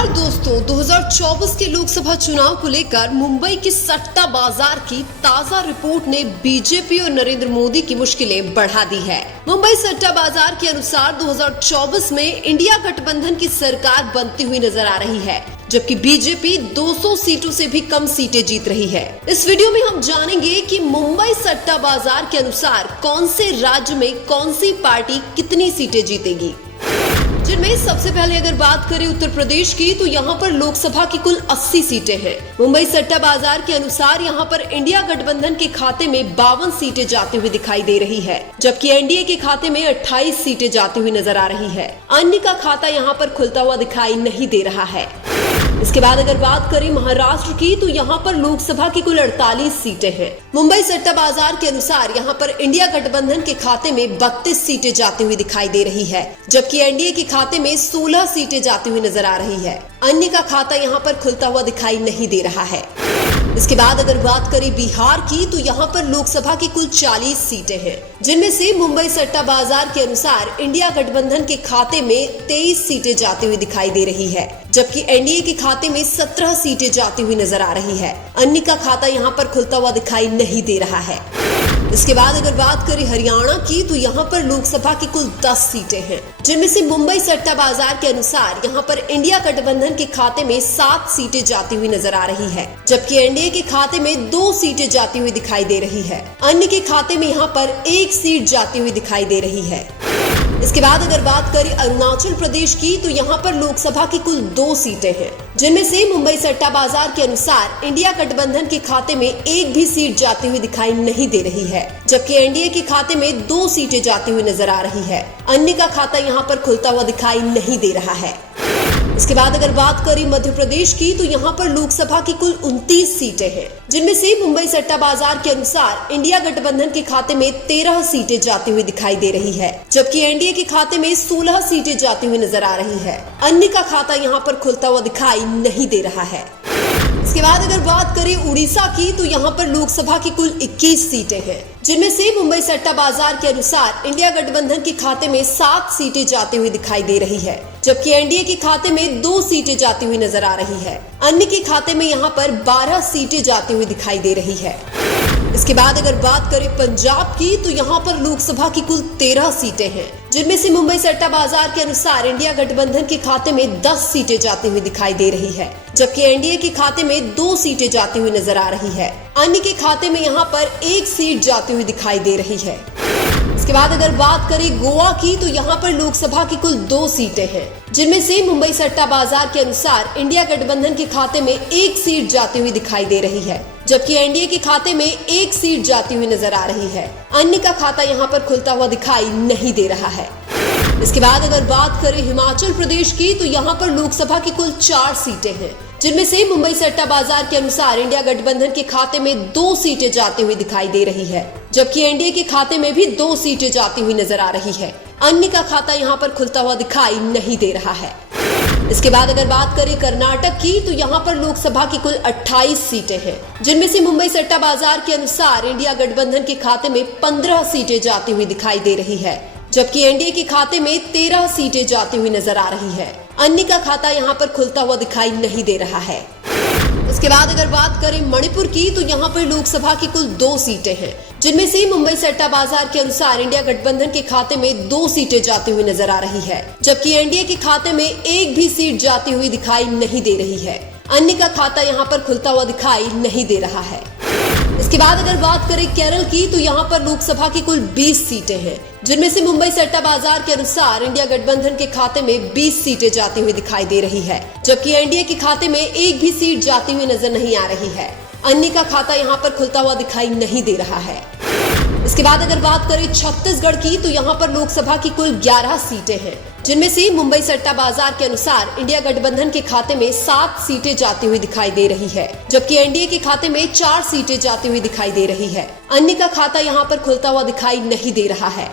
नमस्कार दोस्तों, 2024 के लोकसभा चुनाव को लेकर मुंबई की सट्टा बाजार की ताजा रिपोर्ट ने बीजेपी और नरेंद्र मोदी की मुश्किलें बढ़ा दी है। मुंबई सट्टा बाजार के अनुसार 2024 में इंडिया गठबंधन की सरकार बनती हुई नजर आ रही है, जबकि बीजेपी 200 सीटों से भी कम सीटें जीत रही है। इस वीडियो में हम जानेंगे कि मुंबई सट्टा बाजार के अनुसार कौन से राज्य में कौन सी पार्टी कितनी सीटें जीतेगी। जिनमें सबसे पहले अगर बात करें उत्तर प्रदेश की, तो यहाँ पर लोकसभा की कुल 80 सीटें हैं। मुंबई सट्टा बाजार के अनुसार यहाँ पर इंडिया गठबंधन के खाते में 52 सीटें जाती हुई दिखाई दे रही है, जबकि एनडीए के खाते में 28 सीटें जाती हुई नजर आ रही है। अन्य का खाता यहाँ पर खुलता हुआ दिखाई नहीं दे रहा है। इसके बाद अगर बात करें महाराष्ट्र की, तो यहाँ पर लोकसभा की कुल 48 सीटें हैं। मुंबई सट्टा बाजार के अनुसार यहाँ पर इंडिया गठबंधन के खाते में 32 सीटें जाती हुई दिखाई दे रही है, जबकि एनडीए के खाते में 16 सीटें जाती हुई नजर आ रही है। अन्य का खाता यहाँ पर खुलता हुआ दिखाई नहीं दे रहा है। इसके बाद अगर बात करें बिहार की, तो यहाँ पर लोकसभा की कुल 40 सीटें हैं, जिनमें से मुंबई सट्टा बाजार के अनुसार इंडिया गठबंधन के खाते में 23 सीटें जाती हुई दिखाई दे रही है, जबकि एनडीए के खाते में 17 सीटें जाती हुई नजर आ रही है। अन्य का खाता यहाँ पर खुलता हुआ दिखाई नहीं दे रहा है। इसके बाद अगर बात करें हरियाणा की, तो यहाँ पर लोकसभा की कुल 10 सीटें हैं, जिनमें से मुंबई सट्टा बाजार के अनुसार यहाँ पर इंडिया गठबंधन के खाते में 7 सीटें जाती हुई नजर आ रही है, जबकि एनडीए के खाते में 2 सीटें जाती हुई दिखाई दे रही है। अन्य के खाते में यहाँ पर 1 सीट जाती हुई दिखाई दे रही है। इसके बाद अगर बात करें अरुणाचल प्रदेश की, तो यहाँ पर लोकसभा की कुल 2 सीटें हैं, जिनमें से मुंबई सट्टा बाजार के अनुसार इंडिया गठबंधन के खाते में 1 भी सीट जाती हुई दिखाई नहीं दे रही है, जबकि एनडीए के खाते में 2 सीटें जाती हुई नजर आ रही है। अन्य का खाता यहाँ पर खुलता हुआ दिखाई नहीं दे रहा है। इसके बाद अगर बात करें मध्य प्रदेश की, तो यहाँ पर लोकसभा की कुल 29 सीटें हैं, जिनमें से मुंबई सट्टा बाजार के अनुसार इंडिया गठबंधन के खाते में 13 सीटें जाती हुई दिखाई दे रही है, जबकि एनडीए के खाते में 16 सीटें जाती हुई नजर आ रही है। अन्य का खाता यहाँ पर खुलता हुआ दिखाई नहीं दे रहा है। इसके बाद अगर बात करें उड़ीसा की, तो यहाँ पर लोकसभा की कुल 21 सीटें हैं, जिनमें से मुंबई सट्टा बाजार के अनुसार इंडिया गठबंधन के खाते में 7 सीटें जाती हुई दिखाई दे रही है, जबकि एनडीए के खाते में 2 सीटें जाती हुई नजर आ रही है। अन्य के खाते में यहाँ पर 12 सीटें जाती हुई दिखाई दे रही है। इसके बाद अगर बात करें पंजाब की, तो यहाँ पर लोकसभा की कुल 13 सीटें हैं, जिनमें से मुंबई सट्टा बाजार के अनुसार इंडिया गठबंधन के खाते में 10 सीटें जाती हुई दिखाई दे रही है, जबकि एनडीए के खाते में 2 सीटें जाती हुई नजर आ रही है। अन्य के खाते में यहाँ पर 1 सीट जाती हुई दिखाई दे रही है। इसके बाद अगर बात करें गोवा की, तो यहाँ पर लोकसभा की कुल 2 सीटें हैं, जिनमें से मुंबई सट्टा बाजार के अनुसार इंडिया गठबंधन के खाते में 1 सीट जाती हुई दिखाई दे रही है, जबकि एनडीए के खाते में 1 सीट जाती हुई नजर आ रही है। अन्य का खाता यहाँ पर खुलता हुआ दिखाई नहीं दे रहा है। इसके बाद अगर बात करें हिमाचल प्रदेश की, तो यहाँ पर लोकसभा की कुल 4 सीटें हैं, जिनमें से मुंबई सट्टा बाजार के अनुसार इंडिया गठबंधन के खाते में 2 सीटें जाती हुई दिखाई दे रही है, जबकि एनडीए के खाते में भी 2 सीटें जाती हुई नजर आ रही है। अन्य का खाता यहाँ पर खुलता हुआ दिखाई नहीं दे रहा है। इसके बाद अगर बात करें कर्नाटक की, तो यहाँ पर लोकसभा की कुल 28 सीटें हैं, जिनमें से मुंबई सट्टा बाजार के अनुसार इंडिया गठबंधन के खाते में 15 सीटें जाती हुई दिखाई दे रही है, जबकि एनडीए के खाते में 13 सीटें जाती हुई नजर आ रही है। अन्य का खाता यहाँ पर खुलता हुआ दिखाई नहीं दे रहा है। इसके बाद अगर बात करें मणिपुर की, तो यहाँ पर लोकसभा की कुल 2 सीटें हैं, जिनमें से मुंबई सट्टा बाजार के अनुसार इंडिया गठबंधन के खाते में 2 सीटें जाती हुई नजर आ रही है, जबकि एनडीए के खाते में 1 भी सीट जाती हुई दिखाई नहीं दे रही है। अन्य का खाता यहाँ पर खुलता हुआ दिखाई नहीं दे रहा है। इसके बाद अगर बात करें केरल की, तो यहाँ पर लोकसभा की कुल 20 सीटें हैं, जिनमें से मुंबई सट्टा बाजार के अनुसार इंडिया गठबंधन के खाते में 20 सीटें जाती हुई दिखाई दे रही है, जबकि एनडीए के खाते में 1 भी सीट जाती हुई नजर नहीं आ रही है। अन्य का खाता यहाँ पर खुलता हुआ दिखाई नहीं दे रहा है। इसके बाद अगर बात करें छत्तीसगढ़ की, तो यहाँ पर लोकसभा की कुल 11 सीटें हैं, जिनमें से मुंबई सट्टा बाजार के अनुसार इंडिया गठबंधन के खाते में 7 सीटें जाती हुई दिखाई दे रही है, जबकि एनडीए के खाते में 4 सीटें जाती हुई दिखाई दे रही है। अन्य का खाता यहाँ पर खुलता हुआ दिखाई नहीं दे रहा है।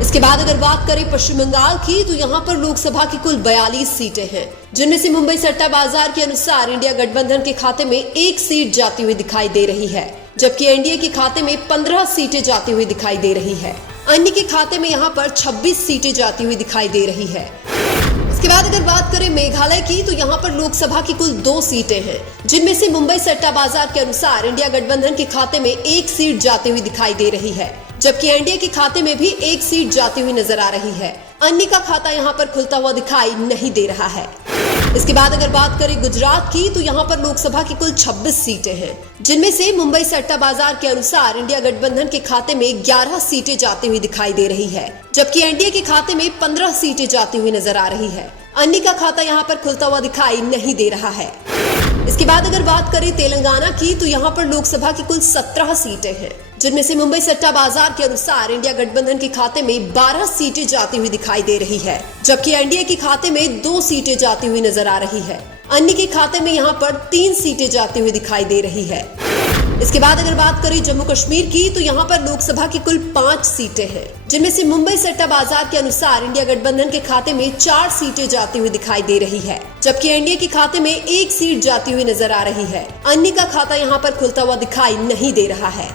इसके बाद अगर बात करें पश्चिम बंगाल की, तो यहाँ पर लोकसभा की कुल 42 सीटें हैं, जिनमें से मुंबई सट्टा बाजार के अनुसार इंडिया गठबंधन के खाते में 1 सीट जाती हुई दिखाई दे रही है, जबकि एनडीए के खाते में 15 सीटें जाती हुई दिखाई दे रही है। अन्य के खाते में यहाँ पर 26 सीटें जाती हुई दिखाई दे रही है। इसके बाद अगर बात करें मेघालय मेघालय की तो यहाँ पर लोकसभा की कुल 2 सीटें हैं, जिनमें से मुंबई सट्टा बाजार के अनुसार इंडिया गठबंधन के खाते में 1 सीट जाती हुई दिखाई दे रही है, जबकि एनडीए के खाते में भी 1 सीट जाती हुई नजर आ रही है। अन्य का खाता यहाँ पर खुलता हुआ दिखाई नहीं दे रहा है। इसके बाद अगर बात करें गुजरात की तो यहाँ पर लोकसभा की कुल 26 सीटें हैं, जिनमें से मुंबई सट्टा बाजार के अनुसार इंडिया गठबंधन के खाते में 11 सीटें जाती हुई दिखाई दे रही है, जबकि एनडीए के खाते में 15 सीटें जाती हुई नजर आ रही है। अन्य का खाता यहाँ पर खुलता हुआ दिखाई नहीं दे रहा है। इसके बाद अगर बात करें तेलंगाना की तो यहाँ पर लोकसभा की कुल 17 सीटें हैं, जिनमें से मुंबई सट्टा बाजार के अनुसार इंडिया गठबंधन के खाते में 12 सीटें जाती हुई दिखाई दे रही है, जबकि एनडीए के खाते में 2 सीटें जाती हुई नजर आ रही है। अन्य के खाते में यहाँ पर 3 सीटें जाती हुई दिखाई दे रही है। इसके बाद अगर बात करें जम्मू कश्मीर की तो यहाँ पर लोकसभा की कुल 5 सीटें हैं, जिनमें से मुंबई सट्टा बाजार के अनुसार इंडिया गठबंधन के खाते में 4 सीटें जाती हुई दिखाई दे रही है, जबकि एनडीए के खाते में 1 सीट जाती हुई नजर आ रही है। अन्य का खाता यहाँ पर खुलता हुआ दिखाई नहीं दे रहा है।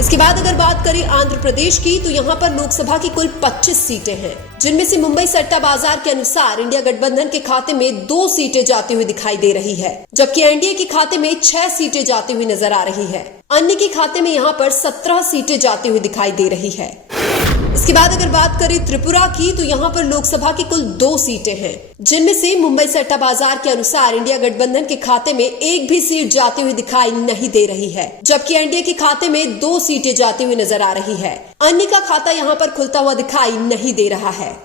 इसके बाद अगर बात करें आंध्र प्रदेश की तो यहाँ पर लोकसभा की कुल 25 सीटें हैं, जिनमें से मुंबई सट्टा बाजार के अनुसार इंडिया गठबंधन के खाते में 2 सीटें जाती हुई दिखाई दे रही है, जबकि एनडीए के खाते में 6 सीटें जाती हुई नजर आ रही है। अन्य के खाते में यहाँ पर 17 सीटें जाती हुई दिखाई दे रही है। इसके बाद अगर बात करें त्रिपुरा की तो यहाँ पर लोकसभा की कुल 2 सीटें हैं, जिनमें से मुंबई सट्टा बाजार के अनुसार इंडिया गठबंधन के खाते में 1 भी सीट जाती हुई दिखाई नहीं दे रही है, जबकि एनडीए के खाते में 2 सीटें जाती हुई नजर आ रही है। अन्य का खाता यहाँ पर खुलता हुआ दिखाई नहीं दे रहा है।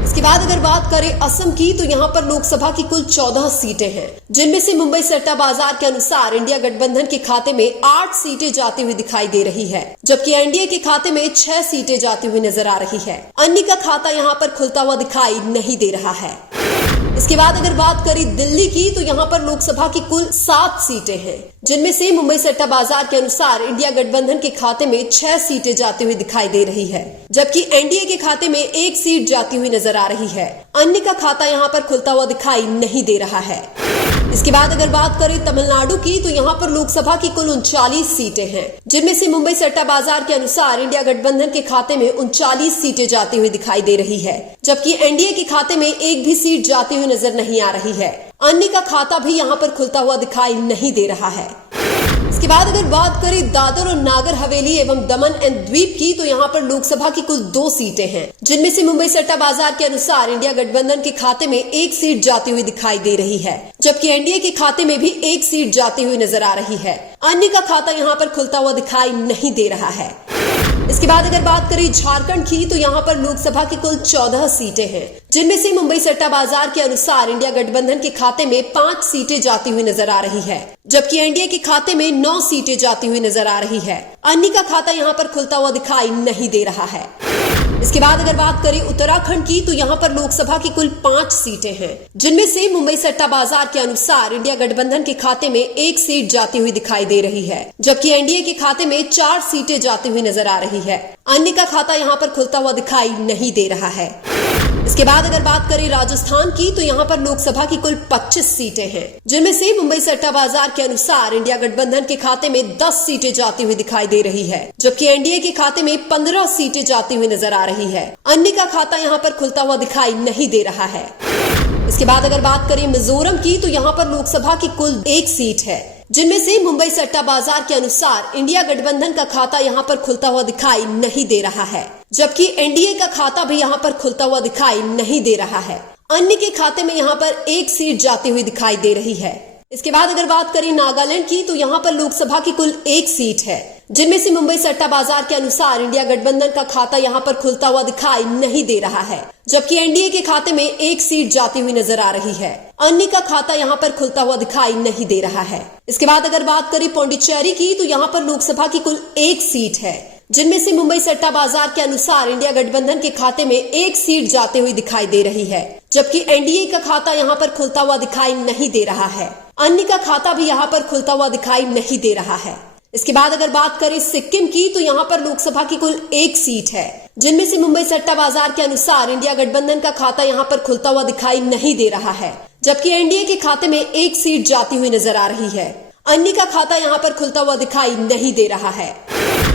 इसके बाद अगर बात करें असम की तो यहाँ पर लोकसभा की कुल 14 सीटें हैं, जिनमें से मुंबई सट्टा बाजार के अनुसार इंडिया गठबंधन के खाते में 8 सीटें जाती हुई दिखाई दे रही है, जबकि एनडीए के खाते में 6 सीटें जाती हुई नजर आ रही है। अन्य का खाता यहाँ पर खुलता हुआ दिखाई नहीं दे रहा है। इसके बाद अगर बात करें दिल्ली की तो यहाँ पर लोकसभा की कुल 7 सीटें हैं, जिनमें से मुंबई सट्टा बाजार के अनुसार इंडिया गठबंधन के खाते में 6 सीटें जाती हुई दिखाई दे रही है, जबकि एनडीए के खाते में 1 सीट जाती हुई नजर आ रही है। अन्य का खाता यहाँ पर खुलता हुआ दिखाई नहीं दे रहा है। इसके बाद अगर बात करें तमिलनाडु की तो यहाँ पर लोकसभा की कुल 39 सीटें हैं, जिनमें से मुंबई सट्टा बाजार के अनुसार इंडिया गठबंधन के खाते में 39 सीटें जाती हुई दिखाई दे रही है, जबकि एनडीए के खाते में 1 भी सीट जाती हुई नजर नहीं आ रही है। अन्य का खाता भी यहाँ पर खुलता हुआ दिखाई नहीं दे रहा है। इसके बाद अगर बात करें दादर और नागर हवेली एवं दमन एंड द्वीप की तो यहाँ पर लोकसभा की कुल 2 सीटें हैं, जिनमें से मुंबई सट्टा बाजार के अनुसार इंडिया गठबंधन के खाते में 1 सीट जाती हुई दिखाई दे रही है, जबकि एनडीए के खाते में भी 1 सीट जाती हुई नजर आ रही है। अन्य का खाता यहाँ पर खुलता हुआ दिखाई नहीं दे रहा है। इसके बाद अगर बात करें झारखंड की तो यहाँ पर लोकसभा की कुल 14 सीटें हैं, जिनमें से मुंबई सट्टा बाजार के अनुसार इंडिया गठबंधन के खाते में 5 सीटें जाती हुई नजर आ रही है, जबकि एनडीए के खाते में 9 सीटें जाती हुई नजर आ रही है। अन्य का खाता यहाँ पर खुलता हुआ दिखाई नहीं दे रहा है। इसके बाद अगर बात करें उत्तराखंड की तो यहाँ पर लोकसभा की कुल 5 सीटें हैं, जिनमें से मुंबई सट्टा बाजार के अनुसार इंडिया गठबंधन के खाते में 1 सीट जाती हुई दिखाई दे रही है, जबकि एनडीए के खाते में 4 सीटें जाती हुई नजर आ रही है। अन्य का खाता यहाँ पर खुलता हुआ दिखाई नहीं दे रहा है। इसके बाद अगर बात करें राजस्थान की तो यहाँ पर लोकसभा की कुल 25 सीटें हैं, जिनमें से मुंबई सट्टा बाजार के अनुसार इंडिया गठबंधन के खाते में 10 सीटें जाती हुई दिखाई दे रही है, जबकि एनडीए के खाते में 15 सीटें जाती हुई नजर आ रही है। अन्य का खाता यहाँ पर खुलता हुआ दिखाई नहीं दे रहा है। इसके बाद अगर बात करें मिजोरम की तो यहाँ पर लोकसभा की कुल 1 सीट है, जिनमें से मुंबई सट्टा बाजार के अनुसार इंडिया गठबंधन का खाता यहाँ पर खुलता हुआ दिखाई नहीं दे रहा है, जबकि एनडीए का खाता भी यहाँ पर खुलता हुआ दिखाई नहीं दे रहा है। अन्य के खाते में यहाँ पर 1 सीट जाती हुई दिखाई दे रही है। इसके बाद अगर बात करें नागालैंड की तो यहाँ पर लोकसभा की कुल 1 सीट है, जिनमें से मुंबई सट्टा बाजार के अनुसार इंडिया गठबंधन का खाता यहाँ पर खुलता हुआ दिखाई नहीं दे रहा है, जबकि एनडीए के खाते में 1 सीट जाती हुई नजर आ रही है। अन्य का खाता यहाँ पर खुलता हुआ दिखाई नहीं दे रहा है। इसके बाद अगर बात करें पौंडीचेरी की तो यहाँ पर लोकसभा की कुल 1 सीट है, जिनमें से मुंबई सट्टा बाजार के अनुसार इंडिया गठबंधन के खाते में 1 सीट जाती हुई दिखाई दे रही है, जबकि एनडीए का खाता यहाँ पर खुलता हुआ दिखाई नहीं दे रहा है। अन्य का खाता भी यहाँ पर खुलता हुआ दिखाई नहीं दे रहा है। इसके बाद अगर बात करें सिक्किम की तो यहाँ पर लोकसभा की कुल 1 सीट है, जिनमें से मुंबई सट्टा बाजार के अनुसार इंडिया गठबंधन का खाता यहाँ पर खुलता हुआ दिखाई नहीं दे रहा है, जबकि एनडीए के खाते में 1 सीट जाती हुई नजर आ रही है। अन्य का खाता यहाँ पर खुलता हुआ दिखाई नहीं दे रहा है।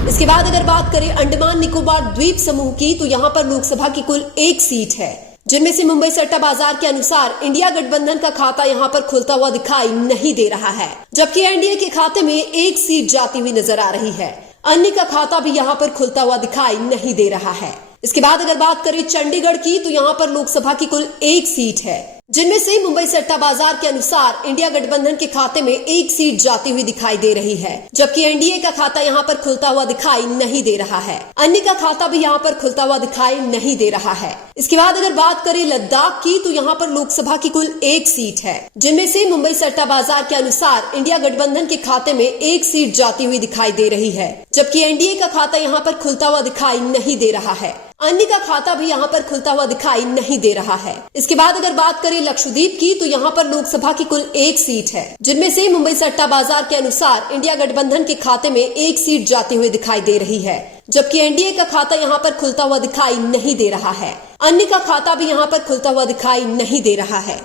इसके बाद अगर बात करें अंडमान निकोबार द्वीप समूह की तो यहाँ पर लोकसभा की कुल 1 सीट है, जिनमें से मुंबई सट्टा बाजार के अनुसार इंडिया गठबंधन का खाता यहां पर खुलता हुआ दिखाई नहीं दे रहा है, जबकि एनडीए के खाते में एक सीट जाती हुई नजर आ रही है। अन्य का खाता भी यहां पर खुलता हुआ दिखाई नहीं दे रहा है। इसके बाद अगर बात करें चंडीगढ़ की, तो यहां पर लोकसभा की कुल एक सीट है, जिनमें से मुंबई सट्टा बाजार के अनुसार इंडिया गठबंधन के खाते में एक सीट जाती हुई दिखाई दे रही है, जबकि एनडीए का खाता यहां पर खुलता हुआ दिखाई नहीं दे रहा है। अन्य का खाता भी यहां पर खुलता हुआ दिखाई नहीं दे रहा है। इसके बाद अगर बात करें लद्दाख की, तो यहां पर लोकसभा की कुल एक सीट है, जिनमें से मुंबई सट्टा बाजार के अनुसार इंडिया गठबंधन के खाते में एक सीट जाती हुई दिखाई दे रही है, जबकि एनडीए का खाता यहां पर खुलता हुआ दिखाई नहीं दे रहा है। अन्य का खाता भी यहां पर खुलता हुआ दिखाई नहीं दे रहा है। इसके बाद अगर बात करें लक्षद्वीप की, तो यहां पर लोकसभा की कुल एक सीट है, जिनमें से मुंबई सट्टा बाजार के अनुसार इंडिया गठबंधन के खाते में एक सीट जाती हुई दिखाई दे रही है, जबकि एनडीए का खाता यहां पर खुलता हुआ दिखाई नहीं दे रहा है। अन्य का खाता भी यहां पर खुलता हुआ दिखाई नहीं दे रहा है।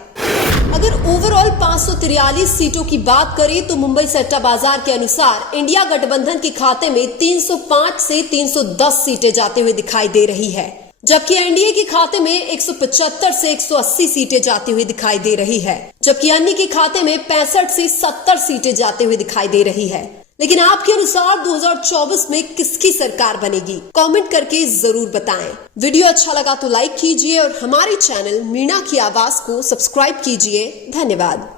अगर ओवरऑल 543 सीटों की बात करें, तो मुंबई सट्टा बाजार के अनुसार इंडिया गठबंधन के खाते में 305 से 310 सीटें जाते हुए दिखाई दे रही है, जबकि एनडीए के खाते में 175 से 180 सीटें जाती हुई दिखाई दे रही है, जबकि अन्य के खाते में 65 से 70 सीटें जाते हुए दिखाई दे रही है। लेकिन आपके अनुसार 2024 में किसकी सरकार बनेगी? कमेंट करके जरूर बताएं। वीडियो अच्छा लगा तो लाइक कीजिए और हमारे चैनल मीणा की आवाज को सब्सक्राइब कीजिए। धन्यवाद।